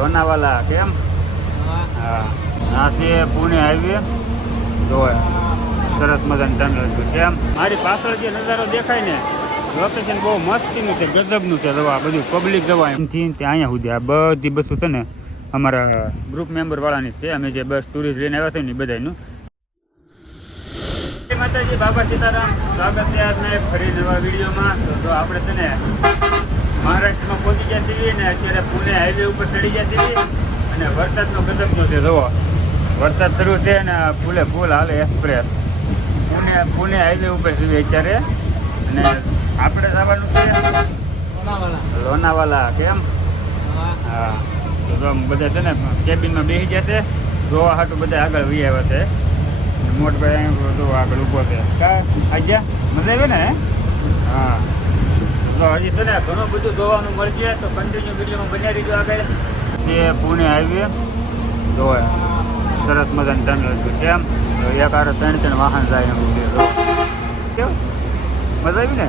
લોનાવાલા કેમ? હા, આ છે પુણે હાઈવે. જોવે સરસ મજાનું ટનલ છે. કેમ મારી પાછળ જે નજારો દેખાય ને, લોકેશન બહુ મસ્તીનું છે, ગજબનું છે. જવા બધું પબ્લિક જવા એમથી ત્યાં અહીંયા સુધી આ બધી બસો છે ને અમારા ગ્રુપ મેમ્બર વાળાની છે. અમે જે બસ ટુરિસ્ટ લઈને આવ્યા છે ને એ બધાનું. માતાજી, બાબા સીતારામ, સ્વાગત છે આજના એક ફરી નવા વિડીયોમાં. તો આપણે છે ને મહારાષ્ટ્રમાં પહોંચી ગયા છીએ ને અત્યારે પુણે હાઈવે ઉપર ચડી ગયા છીએ અને વરસાદનો ગજબનો છે. જુઓ વરસાદ શરૂ છે ને ફૂલે ફૂલ હાલે એક્સપ્રેસ પુણે હાઈવે ઉપર છીએ અત્યારે. અને આપણે જવાનું છે લોનાવાલા. કેમ? હા, તો બધા છે ને કેબિનમાં બેસી ગયા છે. જોવા હાટું બધા આગળ વી આવ્યા છે. મોટભાઈ બધું આગળ ઊભો છે. કા આજા મજા આવે ને? હા, તો હજી છે ને ઘણું બધું જોવાનું મળશે. તો કન્ટિન્યુ વિડીયોમાં બન્યા રહીજો આગળ. તે પુણે હાઈવે જોવે સરસ મજાનું ટનલ છે. કેમ? એક આરે 3 વાહન જાય એમ છે. કેવું મજા આવી ને?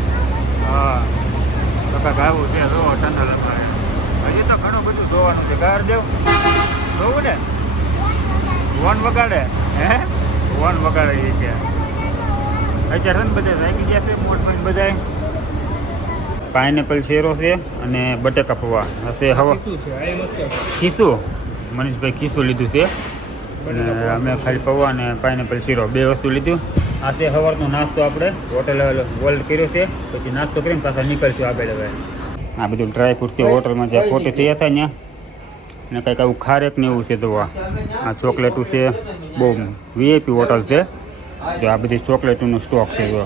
હા, તો કાંઈક આવું છે. જોવો ટનલ હજી તો ઘણું બધું જોવાનું છે. ગાર દેવ જોવું ને? વોન વગાડે હે? વોન વગાડે એ છે અત્યારે ને બધા રાખી ગયા છે. મોટભાઈ બધા પાઇનેપલ શેરો છે અને બટેકા પૌવા હશે. હવા ખીસું મનીષભાઈ ખીસું લીધું છે અને અમે ખાલી પૌવા અને પાઇનેપલ શીરો 2 વસ્તુ લીધું. આ છે સવારનો નાસ્તો. આપણે હોટલ હોલ્ડ કર્યો છે, પછી નાસ્તો કરીને પાછા નીકળશું આગળ. હવે આ બધું ડ્રાય ફ્રૂટ છે. હોટલમાં જ્યાં ફોટો થયા હતા ત્યાં ને કંઈક આવું ખારેક ને એવું છે. તો આ ચોકલેટું છે. બહુ વીઆઈપી હોટલ છે. તો આ બધી ચોકલેટોનો સ્ટોક છે. જો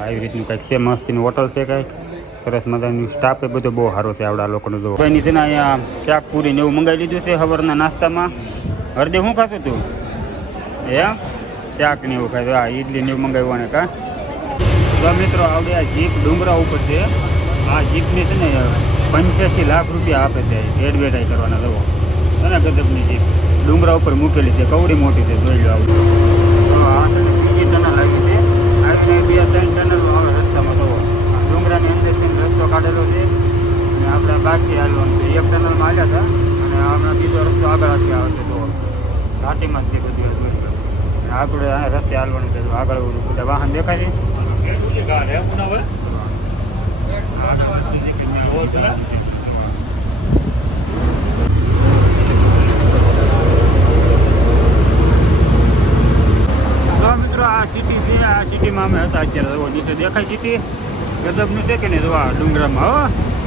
આવી રીતનું કંઈક છે. મસ્તીનું હોટલ છે. કંઈક સરસ મજાનું સ્ટાફ એ બધો બહુ સારો છે આવડા લોકોનો. જો એની છે ને અહીંયા શાક પૂરી ને એવું મંગાવી લીધું છે સવારના નાસ્તામાં. હરદે શું ખાતું તું? એમ શાક ને એવું ખાય. હા, ઇડલી ને એવું મંગાવ્યું ને. કા તો મિત્રો આવડે આ જીપ ડુંગરા ઉપર છે. આ જીપની છે ને 85 લાખ રૂપિયા આપે છે એડવર્ટાઈઝ કરવાના. જવો અને ગજબની જીપ ડુંગરા ઉપર મૂકેલી છે. કવડી મોટી છે. જોઈ લો આવડું. તો આ છે ને બીજી ટનલ આવી છે. આવીને 2-3 ટનલ આવે રસ્તામાં. જવો ડુંગરાની અંદર રસ્તો કાઢેલો છે અને આપણે બાકી હાલવાનું છે. એક ટનલમાં હાલ્યા હતા અને હમણાં બીજો રસ્તો આગળથી આવે છે. તો ઘાટીમાં જ છે બધું. આપણે આ રસ્તે હાલવાનું છે. આગળ બધા વાહન દેખાય છે. તો મિત્રો આ સિટી છે. આ સિટીમાં અમે હતા અત્યારે. નીચે દેખાય સિટી ગજબનું છે કે નહીં? જોવા ડુંગરામાં હો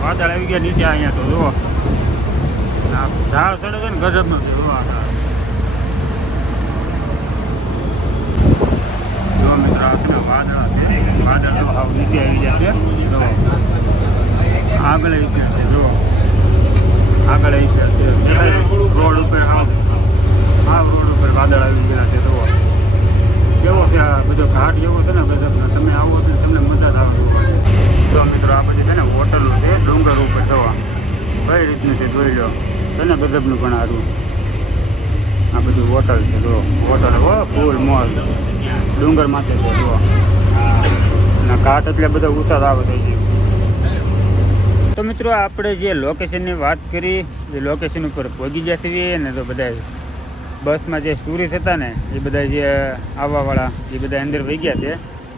વાદળ આવી ગયા નીચે. અહીંયા તો જુઓ આ ઝાડ ચડે છે ને ગજબનું છે. જોવા જો મિત્રો આપણે વાદળા છે. વાદળ જો હાવ નીચે આવી જાય છે. જો આગળ આવી ગયા છે. જો આગળ આવી ગયા છે. રોડ ઉપર હાવ રોડ ઉપર વાદળ આવી ગયા છે. જુઓ કેવો છે આ બધો ઘાટ જેવો છે ને ગજબનો. તમે આવો તો તમને મજા જ આવે. તો મિત્રો આ બધી છે ને હોટલો છે ડુંગર ઉપર. જવા કઈ રીતનું છે જોઈ લો. છે ને ગજબનું પણ સારું. આ બધું હોટલ છે. જો હોટલ હો ફૂલ મોલ ડુંગર માથે છે. જુઓ અને ઘાટ એટલે બધા ઉતાર આવે થઈ ગયું. તો મિત્રો આપણે જે લોકેશનની વાત કરી એ લોકેશન ઉપર પહોંચી ગયા છીએ ને. તો બધા બસમાં જે ટુરિસ્ટ હતા ને એ બધા જે આવવાવાળા એ બધા અંદર વહી ગયા છે.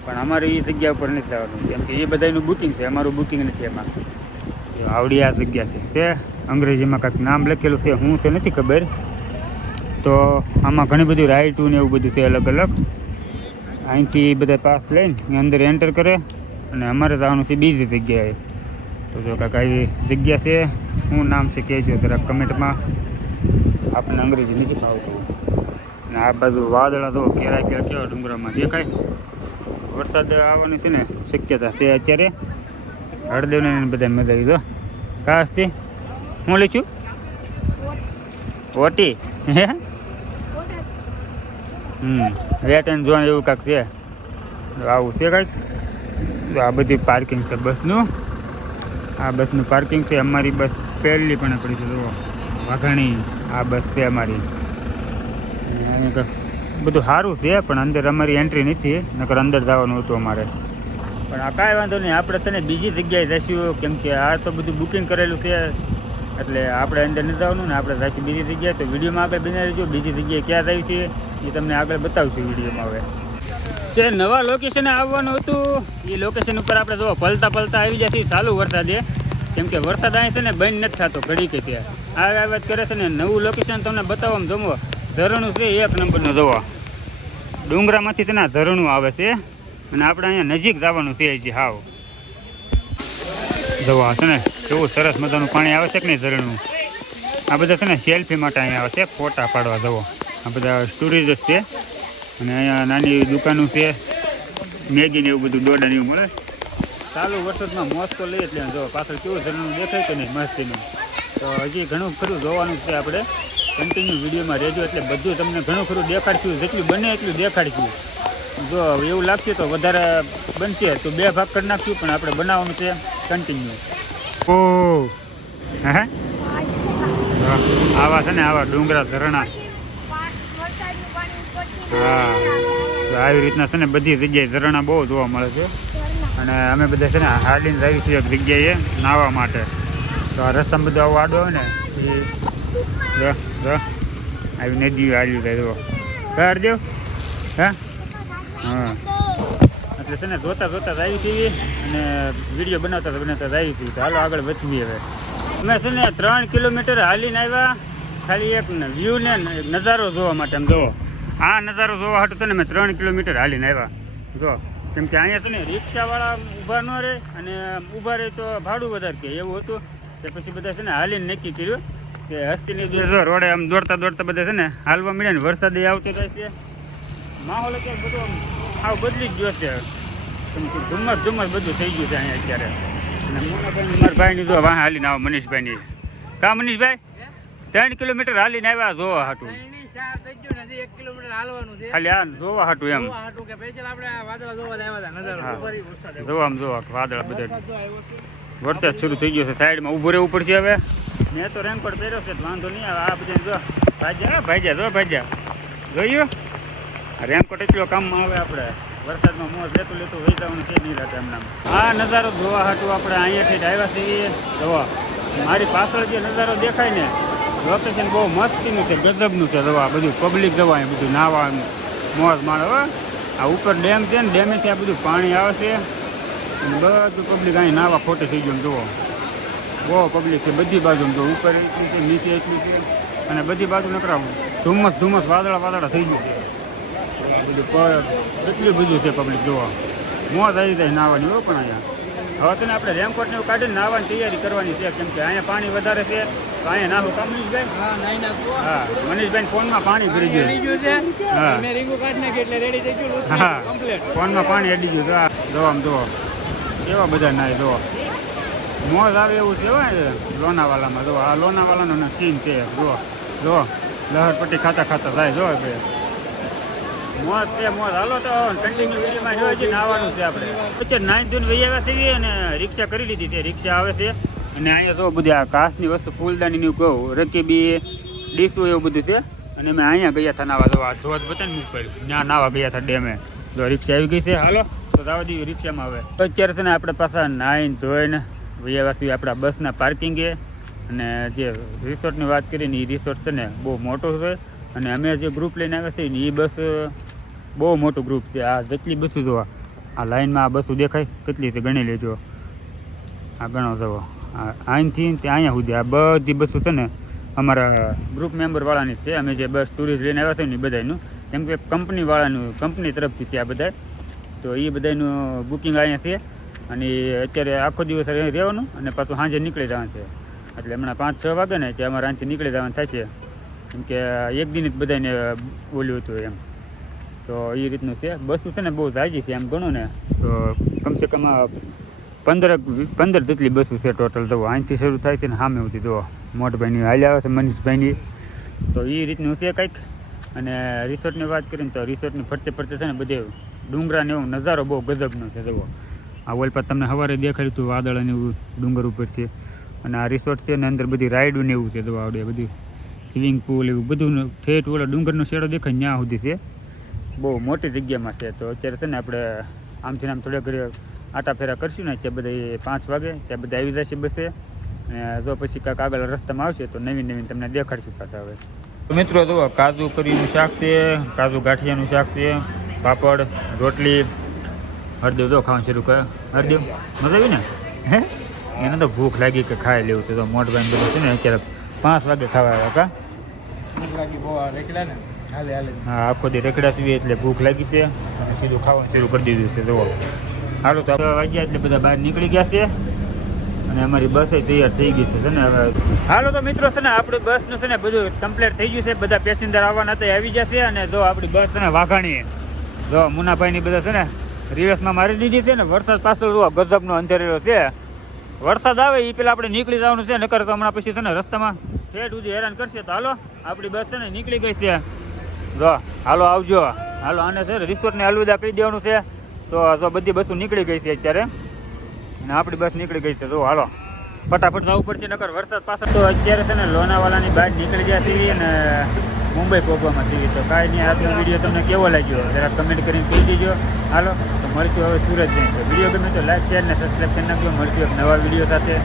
પણ અમારે એ જગ્યા ઉપર નથી જવાનું કેમ કે એ બધાનું બુકિંગ છે. અમારું બુકિંગ નથી એમાં. આવડી આ જગ્યા છે. અંગ્રેજીમાં કાંઈક નામ લખેલું છે. હું તો નથી ખબર. તો આમાં ઘણી બધી રાઇટું ને એવું બધું છે અલગ અલગ. અહીંથી બધા પાસ લઈને અંદર એન્ટર કરે અને અમારે જવાનું છે બીજી જગ્યાએ. તો જો કાંઈક આવી જગ્યા છે. શું નામ છે કહેજો જરાક કમેન્ટમાં. આપણને અંગ્રેજી નથી ફાવતું. અને આ બાજુ વાદળા તો ઘેરા કેવા ડુંગરામાં દેખાય. વરસાદ આવવાની છે ને શક્યતા છે અત્યારે. હળદેવને બધા મજા આવી. દો કાશથી હું લીધું ઓટી હે વેટ એન્ડ ઝોન એવું કાંઈક છે. આવું છે કાંઈક. આ બધી પાર્કિંગ છે બસનું. આ બસનું પાર્કિંગ છે. અમારી બસ પહેલી પણ પડી છે. જુઓ વાઘાણી આ બસ છે અમારી. બધું સારું છે પણ અંદર અમારી એન્ટ્રી નથી. નકર અંદર જવાનું હતું અમારે. પણ આ કાંઈ વાંધો નહીં. આપણે તને બીજી જગ્યાએ જઈશું કેમ કે આ તો બધું બુકિંગ કરેલું છે. એટલે આપણે અંદર નથી જવાનું ને આપણે જઈશું બીજી જગ્યાએ. તો વિડીયોમાં આગળ બની રહેજો. બીજી જગ્યાએ ક્યાં જાય છે એ તમને આગળ બતાવશું વિડીયોમાં. હવે છે નવા લોકેશને આવવાનું હતું. એ લોકેશન ઉપર આપણે જો પલતા આવી જશે ચાલુ વરસાદે, કેમ કે વરસાદ અહીં છે ને બંધ નથી થતો ઘડી કે ત્યાં આ વાત કરે છે ને. નવું લોકેશન તમને બતાવવામાં જમો ઝરણું છે 1 નંબરનું. જોવો ડુંગરામાંથી તેના ઝરણું આવે છે અને આપણે અહીંયા નજીક જવાનું છે હજી હાવ. જોવા છે ને કેવું સરસ મજાનું પાણી આવે છે કે નહીં ઝરણું. આ બધા છે ને સેલ્ફી માટે અહીંયા આવે છે, ફોટા પાડવા. જવો આ બધા ટુરિસ્ટ જ છે અને અહીંયા નાની દુકાનો છે, મેગી ને એવું બધું દોડા એવું મળે. ચાલુ વરસાદમાં મોજ તો લઈએ એટલે જો પાછળ કેવું ઝરણું દેખાય કે નહીં મસ્તીનું. તો હજી ઘણું ખરું જોવાનું છે આપણે. કન્ટિન્યુ વિડીયોમાં રહેજો એટલે બધું તમને ઘણું ખરું દેખાડશું, જેટલું બને એટલું દેખાડશું. જો એવું લાગશે તો વધારે બનશે તો 2 ભાગ કરી નાખશું, પણ આપણે બનાવવાનું છે કન્ટિન્યુ. ઓ હે આવા છે ને આવા ડુંગરા ઝરણા. હા તો આવી રીતના છે ને બધી જગ્યાએ ઝરણા બહુ જોવા મળે છે. અને અમે બધા છે ને હાલીને જઈએ છીએ એક જગ્યાએ નાહવા માટે. તો આ રસ્તામાં બધું આવું આડો હોય ને એ આવી નદીઓ હાલ્યું થાય. જો કર દેવ હા એટલે છે ને જોતા આવી છીએ અને વિડીયો બનાવતા આવી છીએ. તો હાલો આગળ વધીએ. હવે અમે છે ને 3 કિલોમીટર હાલીને આવ્યા ખાલી એક વ્યૂ ને નજારો જોવા માટે. આમ જોવો આ નજારો જોવા હાટું છે ને મેં 3 કિલોમીટર હાલીને આવ્યા. જો કેમ કે અહીંયા છે ને રિક્ષાવાળા ઊભા ન રહે અને ઊભા રહે તો ભાડું વધારે કે એવું હતું. તે પછી બધા છે ને હાલીને નક્કી કર્યું કે હસ્તીની રોડે આમ દોડતા બધા છે ને હાલવા મળ્યા ને. વરસાદ આવતો જાય છે, માહોલ અત્યારે બધો આવ બદલી જ ગયો છે. ધુમ્મસ બધું થઈ ગયું છે અહીંયા અત્યારે. અને મોનાભાઈ મારા ભાઈની જો વાહ હાલીને આવો મનીષભાઈની. કા મનીષભાઈ 3 કિલોમીટર હાલીને આવ્યા જોવા હાટું. ખાલી આ જોવા હાટું એમ જોવા આમ જોવા વાદળા બધા વરસાદ શરૂ થઈ ગયો છે. સાઈડમાં ઊભું રહેવું પડશે. હવે મેં તો રેનકોટ પહેર્યો છે વાંધો નહીં આવે. આ બધા જો ભાઈજા જોયું રેનકોટ એટલો કામમાં આવે. આપણે વરસાદમાં મોજ લેતું વહી જવાનું છે નહીં રહેતા એમના. આ નજારો જોવા હાટું આપણે અહીંયાથી આવ્યા છીએ. જોવા મારી પાછળ જે નજારો દેખાય ને લોકેશન બહુ મસ્તીનું છે, ગજબનું છે. જોવા બધું પબ્લિક જવા અહીં બધું નાહવા મોજ માણો. આ ઉપર ડેમ છે ને ડેમેથી આ બધું પાણી આવે છે અને બધું પબ્લિક અહીં નાહવા ખોટે થઈ ગયું. જુઓ બહુ પબ્લિક છે બધી બાજુ. જો ઉપર એટલું છે, નીચે એટલું છે અને બધી બાજુ નકરાવું ધુમ્મસ વાદળા થઈ ગયું છે. બધું એટલું બધું છે પબ્લિક. જોવા મોજ આવી જાય નાહવાની. હો પણ અહીંયા હવે તો આપણે રેનકોટને એવું કાઢીને નાહવાની તૈયારી કરવાની છે, કેમ કે અહીંયા પાણી વધારે છે. તો અહીંયા નાખું કા મનીષભાઈ? હા મનીષભાઈ ફોનમાં પાણી ભરી ગયું છે. હા ફોનમાં પાણી અડી ગયું છે. જોવા આમ જોવો કેવા બધા નાય. જોવો મોજ આવે એવું છે લોનાવાલામાં. જો આ લોનાવાલાનો સીન છે. જો લહરપટ્ટી ખાતા થાય. જો મોજ છે મોજ. હાલો તો કન્ટિન્યુ વિડીયોમાં જોઈ છે. નાવાનું છે આપણે અત્યારે 9 જૂન વહી આવ્યા છીએ અને રિક્ષા કરી લીધી છે. રિક્ષા આવે છે અને અહીંયા જો બધી આ ઘાસની વસ્તુ ફૂલદાનીની કહું રકીબી ડીશું એવું બધું છે. અને મેં અહીંયા ગયા હતા નાવા. જો આ ધોધ બતાને મૂક કર્યું ત્યાં નાવા ગયા હતા ડેમે. જો રિક્ષા આવી ગઈ છે. હાલો તો જવા દઈએ રિક્ષામાં. હવે અત્યારે છે ને આપણે પાછા નાહીને ધોઈને વહી આવ્યા છીએ આપણા બસના પાર્કિંગે. અને જે રિસોર્ટની વાત કરીને એ રિસોર્ટ છે ને બહુ મોટો છે. અને અમે જે ગ્રુપ લઈને આવ્યા છીએ ને એ બસ બહુ મોટું ગ્રુપ છે. આ જેટલી બસો જોવા આ લાઈનમાં આ બસો દેખાય કેટલી છે ગણી લેજો. આ ગણો જવો અહીંથી ત્યાં અહીંયા સુધી આ બધી બસો છે ને અમારા ગ્રુપ મેમ્બરવાળાની છે. અમે જે બસ ટુરિસ્ટ લઈને આવ્યા છે ને એ બધાનું, કેમ કે કંપનીવાળાનું કંપની તરફથી છે આ બધા. તો એ બધાનું બુકિંગ અહીંયા છે અને અત્યારે આખો દિવસ રહેવાનું અને પાછું સાંજે નીકળી જવાનું છે. એટલે હમણાં 5-6 વાગે ને ત્યાં અમારે અહીંથી નીકળી જવાનું થશે, કેમ કે એક દિન જ બધાને બોલ્યું હતું એમ. તો એ રીતનું છે. બસો છે ને બહુ ઝાઝી છે એમ ગણો ને તો કમસે કમ 15 જેટલી બસો છે ટોટલ. તો અહીંથી શરૂ થાય છે ને સામે સુધી જો મોટભાઈની હાલ્યા આવે છે મનીષભાઈની. તો એ રીતનું છે કંઈક. અને રિસોર્ટની વાત કરીને તો રિસોર્ટની ફરતે છે ને બધે ડુંગરાને એવો નજારો બહુ ગજબનો છે. જુઓ આ ઓલપા તમને સવારે દેખાડ્યું હતું વાદળ અને એવું ડુંગર ઉપરથી. અને આ રિસોર્ટ છે ને અંદર બધી રાઈડું ને એવું છે. તો આવડે બધી સ્વિમિંગ પુલ એવું બધું ઠેઠ ઓલો ડુંગરનો શેડો દેખાય ત્યાં સુધી છે. બહુ મોટી જગ્યામાં છે. તો અત્યારે છે ને આપણે આમથી આમ થોડા ઘરે આટા ફેરા કરશું ને ત્યાં બધા 5 વાગે ત્યાં બધા આવી જશે બસે. અને જો પછી કાંઈક આગળ રસ્તામાં આવશે તો નવીન તમને દેખાડશું પાછા હવે. તો મિત્રો જુઓ કાજુ કરીનું શાક છે, કાજુ ગાંઠિયાનું શાક છે, પાપડ, રોટલી. હરદેવ જો ખાવાનું શરૂ કરે. હરદેવ મજા આવી ને? હે એને તો ભૂખ લાગી કે ખાઈ લેવું છે. તો મોટભાઈ બધું છે ને અત્યારે 5 વાગે ખાવા આવ્યા કા? 5 વાગે બહુ રેકડા ને હા આખો દી રેકડા પીવી એટલે ભૂખ લાગી છે અને સીધું ખાવાનું શરૂ કરી દીધું છે. જુઓ હાલો તો વાગ્યા એટલે બધા બહાર નીકળી ગયા છે અને અમારી બસ તૈયાર થઈ ગઈ છે ને હવે. હાલો તો મિત્રો છે ને આપણી બસનું છે ને બધું કમ્પ્લીટ થઈ ગયું છે. બધા પેસેન્જર આવવાના હતા આવી જશે. અને જો આપણી બસ છે ને વાઘાણી જો મુનાભાઈની બધા છે ને રિવર્સમાં મારી દીધી છે ને. વરસાદ પાછળ જો ગજબનો અંધેરેલો છે. વરસાદ આવે એ પેલા આપણે નીકળી જવાનું છે, નકર તો હમણાં પછી છે ને રસ્તામાં ઠેઠ સુધી હેરાન કરશે. તો હાલો આપણી બસ છે ને નીકળી ગઈ છે. જો હાલો આવજો. હાલો આને છે રિસોર્ટને અલવિદા કહી દેવાનું છે. તો જો બધી બસો નીકળી ગઈ છે અત્યારે અને આપણી બસ નીકળી ગઈ છે. જો હાલો ફટાફટ જવું પડશે નકર વરસાદ પાછળ. તો અત્યારે છે ને લોનાવાલાની બહાર નીકળી ગયા છીએ અને મુંબઈ પહોંચવામાં છીએ. તો કાંઈ નહીં આજનો વિડીયો તમને કેવો લાગ્યો જરા કમેન્ટ કરીને કહી દેજો. હાલો તો મળશું હવે સુરત જઈને. તો વિડીયો ગમે તો લાઈક શેર અને સબસ્ક્રાઈબ કરી નાખજો. મળશું એક નવા વિડીયો સાથે.